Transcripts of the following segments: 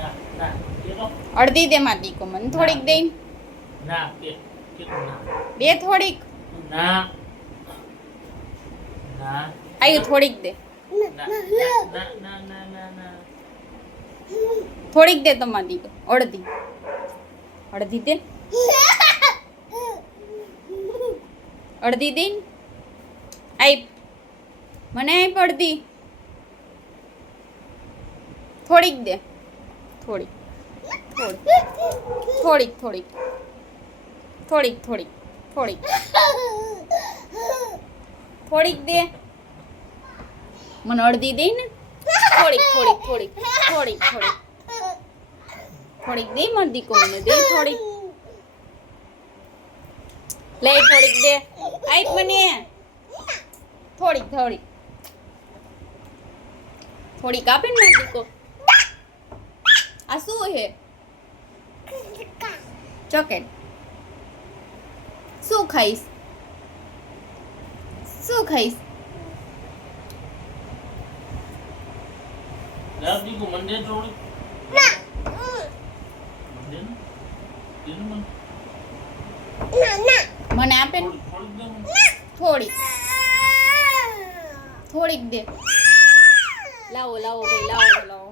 ના ના કેલો અડધી દે માં દીકો મને થોડીક દે ના કેલો ના બે થોડીક ના ના આયુ થોડીક દે ના ના ના ના ના ના થોડીક દે તમાર દીકો અડધી અડધી દે અડધી દે આઈ મને આઈ અડધી થોડીક દે થોડીક થોડીક થોડીક થોડીક થોડીક થોડીક થોડીક દે મને અડધી દે ને થોડીક થોડીક થોડીક થોડીક થોડીક થોડીક દે મને દીકો મને દે થોડીક લે થોડીક દે આઈ મને થોડીક થોડીક થોડીક આપે ને મારો દીકો આ શું હે ચોકેટ શું ખાઈશ શું ખાઈશ લાવજી કો મંદે થોડી મને આપે ને થોડીક થોડીક દે લાવો લાવો ભાઈ લાવો લાવો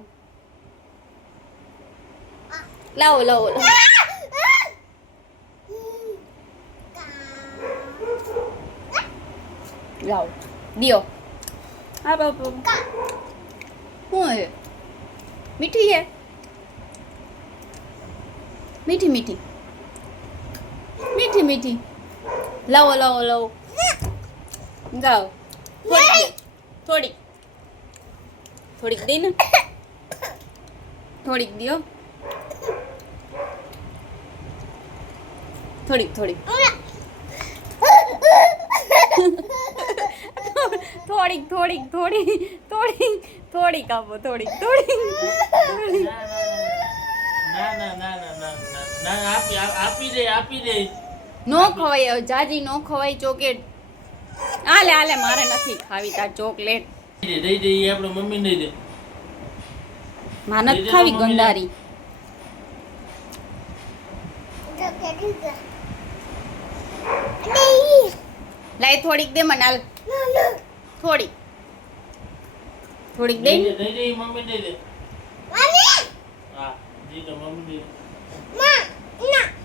લાવો લાવો લાવો લાવો દિયો આ બાપુ શું હે મીઠી હે મીઠી મીઠી મીઠી મીઠી લાવો લાવો લાવો ગાઓ થોડીક થોડીક દે ને થોડીક દિયો થોડીક થોડીક થોડીક થોડીક થોડી થોડી થોડીક આપો થોડીક થોડીક ના ના ના ના ના ના આપી દે નો ખવાય હવે જાજી નો ખવાય ચોકલેટ આલે આલે મારે નથી ખાવી તાર ચોકલેટ દઈ દે એ આપણે મમ્મી દઈ દે માં નથી ખાવી ગંધારી લાય થોડીક દે મને હાલ થોડીક થોડીક દે દઈ દે મમ્મી દઈ દે હા જી તો મમ્મી દે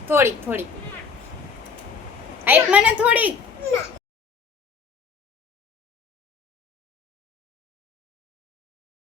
થોડીક થોડીક આપ મને થોડીક